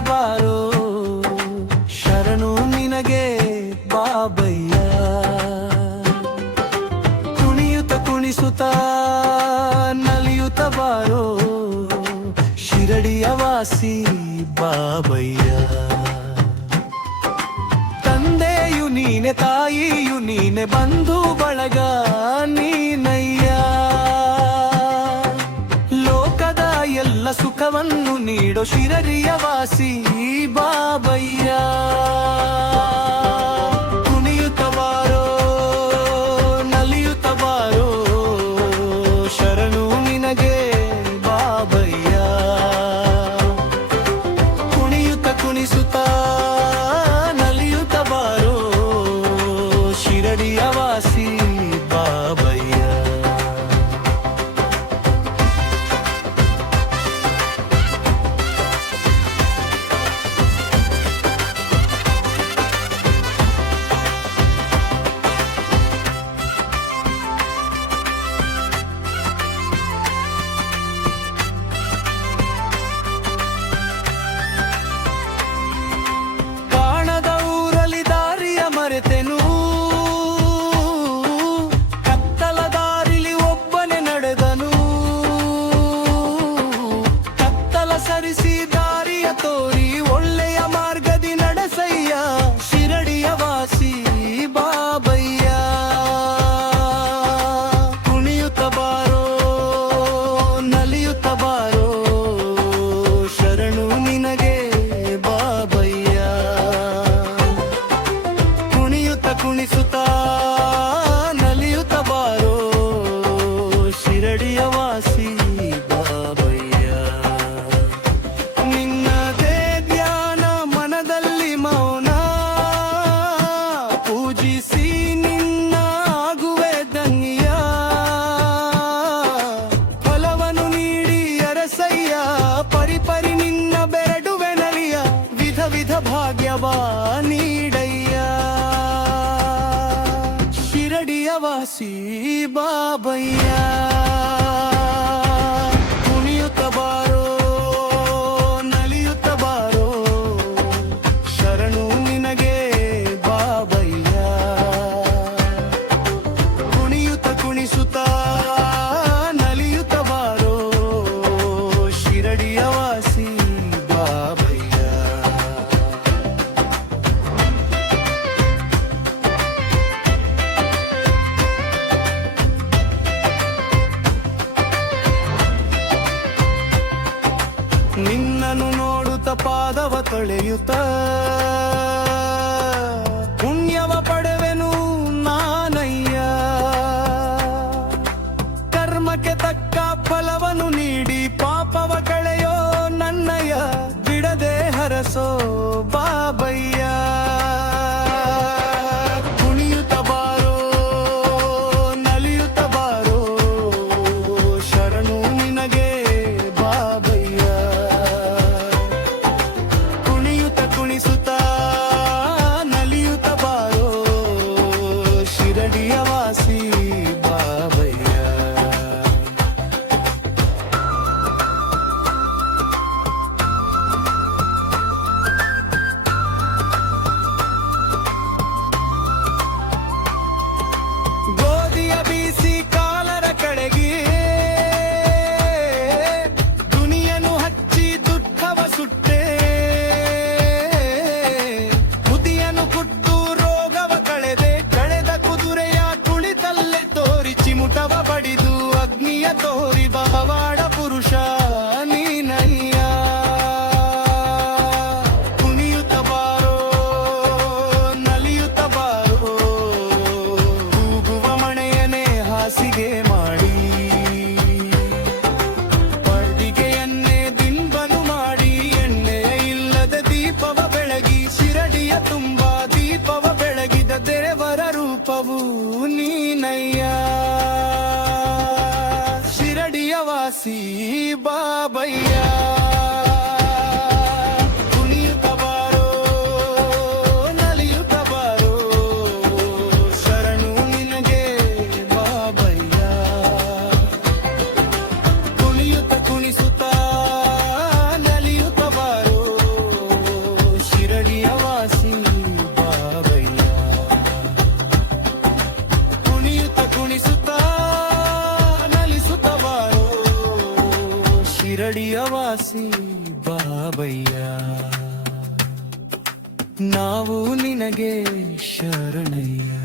ಬಾರೋ ಶರಣು ನಿನಗೆ ಬಾಬಯ್ಯ ಕುಣಿಯುತ್ತ ಕುಣಿಸುತ್ತ ನಲಿಯುತ್ತ ಬಾರೋ ಶಿರಡಿಯ ವಾಸಿ ಬಾಬಯ್ಯ ತಂದೆಯು ನೀನೆ ತಾಯಿಯು ನೀನೆ ಬಂಧು ಬಳಗ ನೀನಯ್ಯ ಲೋಕದ ಎಲ್ಲ ಸುಖವನ್ನು ನೀಡೋ ಶಿರಡಿಯ ವಾಸಿ ಬಾಬಯ್ಯ ಕುಣಿಯುತ್ತ ಬಾರೋ ನಲಿಯುತ್ತ ಬಾರೋ ಶರಣು ನಿನಗೆ ಬಾಬಯ್ಯ ಕುಣಿಯುತ್ತ ಕುಣಿಸುತ್ತ ನಲಿಯುತ್ತ ಬಾರೋ ಶಿರಡಿಯ ವಾಸಿ ಬಾಬಯ್ಯ ಮರೆತೆನು ಕತ್ತಲ ದಾರಿಲಿ ಒಬ್ಬನೇ ನಡೆದನು ಕತ್ತಲ ಸರಿಸಿ ದಾರಿಯ ತೋರಿ ಒಳ್ಳೆಯ ಮಾರ್ಗದಿ ನಡೆಸಯ್ಯ ಶಿರಡಿಯ ವಾಸಿ ಬಾಬಯ್ಯ ಕುಣಿಯುತ್ತ ಬಾರೋ ನಲಿಯುತ್ತ ಬಾರೋ ಶರಣು ನಿನಗೆ ಬಾಬಯ್ಯ ಕುಣಿಸುತ್ತ ನಲಿಯುತ್ತ ಬಾರೋ ಶಿರಡಿಯ ವಾಸಿ ಬಾಬಯ್ಯ ನಿನ್ನದೇ ಧ್ಯಾನ ಮನದಲ್ಲಿ ಮೌನ ಪೂಜಿಸಿ ನಿನ್ನ ಆಗುವೆ ಧನ್ಯ ಫಲವನ್ನು ನೀಡಿ ಅರಸಯ್ಯ ಪರಿಪರಿ ನಿನ್ನ ಬೆರಡುವೆ ನಲಿಯ ವಿಧ ವಿಧ ಭಾಗ್ಯವಾ ನೀಡಯ್ಯ ಶಿರಡಿಯ ವಾಸಿ ಬಾಬಯ್ಯ ಕುಣಿಯುತ್ತ ಬಾರೋ ನಲಿಯುತ್ತ ಬಾರೋ ಶರಣು ನಿನಗೆ ಬಾಬಯ್ಯ ಕುಣಿಯುತ್ತ ಕುಣಿಸುತ್ತ ನಲಿಯುತ್ತ ಬಾರೋ ಶಿರಡಿಯ ವಾಸಿ ಬಾಬಯ್ಯ ನಿನ್ನನ್ನು ನೋಡುತ್ತ ಪಾದವ ತೊಳೆಯುತ್ತ ಪುಣ್ಯವ ಪಡೆವೆನು ನಾನಯ್ಯ ಕರ್ಮಕ್ಕೆ ತಕ್ಕ ಫಲವನ್ನು ನೀಡಿ ಪಾಪವ ಕಳೆಯೋ ನನ್ನಯ್ಯ ಬಿಡದೆ ಹರಸೋ ಬಾಬಯ್ಯ ಕುಣಿಯುತ್ತ ಬಾರೋ ನಲಿಯುತ್ತ ಬಾರೋ ಶರಣು ನಿನಗೆ ಬಾಬಯ್ಯ ಕುಣಿಸುತ್ತ ನಲಿಯುತ್ತ ಬಾರೋ ಶಿರಡಿಯ ವಾಸಿ ಬಾಬಯ್ಯ ಗೋಧಿಯ ಬೀಸಿ ಕಾಲರ ಕಡೆಗೆ ದುನಿಯನು ಹಚ್ಚಿ ದುಃಖವ ಸುಟ್ಟೆ ಕುಟ್ಟು ರೋಗವ ಕಳೆದ ಕುದುರೆಯ ಕುಳಿತಲ್ಲೇ ತೋರಿ ಚಿಮುಟವ ಬಡಿದು ಅಗ್ನಿಯ ತೋರಿ ಬಹವಾಡ ಪುರುಷ ನೀನಯ್ಯ ಕುಣಿಯುತ್ತ ಬಾರೋ ನಲಿಯುತ್ತ ಬಾರೋ ಕೂಗುವ ಮಣೆಯನೇ ಹಾಸಿಗೆ ಮಾಡಿ ಪಡಿಗೆಯನ್ನೇ ದಿಂಬನು ಮಾಡಿ ಎಣ್ಣೆಯ ಇಲ್ಲದ ದೀಪವ ಬೆಳಗಿ ಶಿರಡಿಯ ತುಂಬ ದೀಪವ ಬೆಳಗಿದ ದೇವರ ರೂಪವು ನೀನಯ್ಯ ಶಿರಡಿಯ ವಾಸಿ ಬಾಬಯ್ಯ ಕುಣಿಯುತ್ತ ಬಾರೋ ನಲಿಯುತ್ತ ಬಾರೋ ಶರಣು ನಿನಗೆ ಬಾಬಯ್ಯ ಕುಣಿಯುತ್ತ ಕುಣಿಸುತ್ತ ನಲಿಯುತ್ತ ಬಾರೋ ಶಿರಡಿಯ ವಾಸಿ ಬಾಬಯ್ಯ ನಾವು ನಿನಗೆ ಶರಣಯ್ಯ.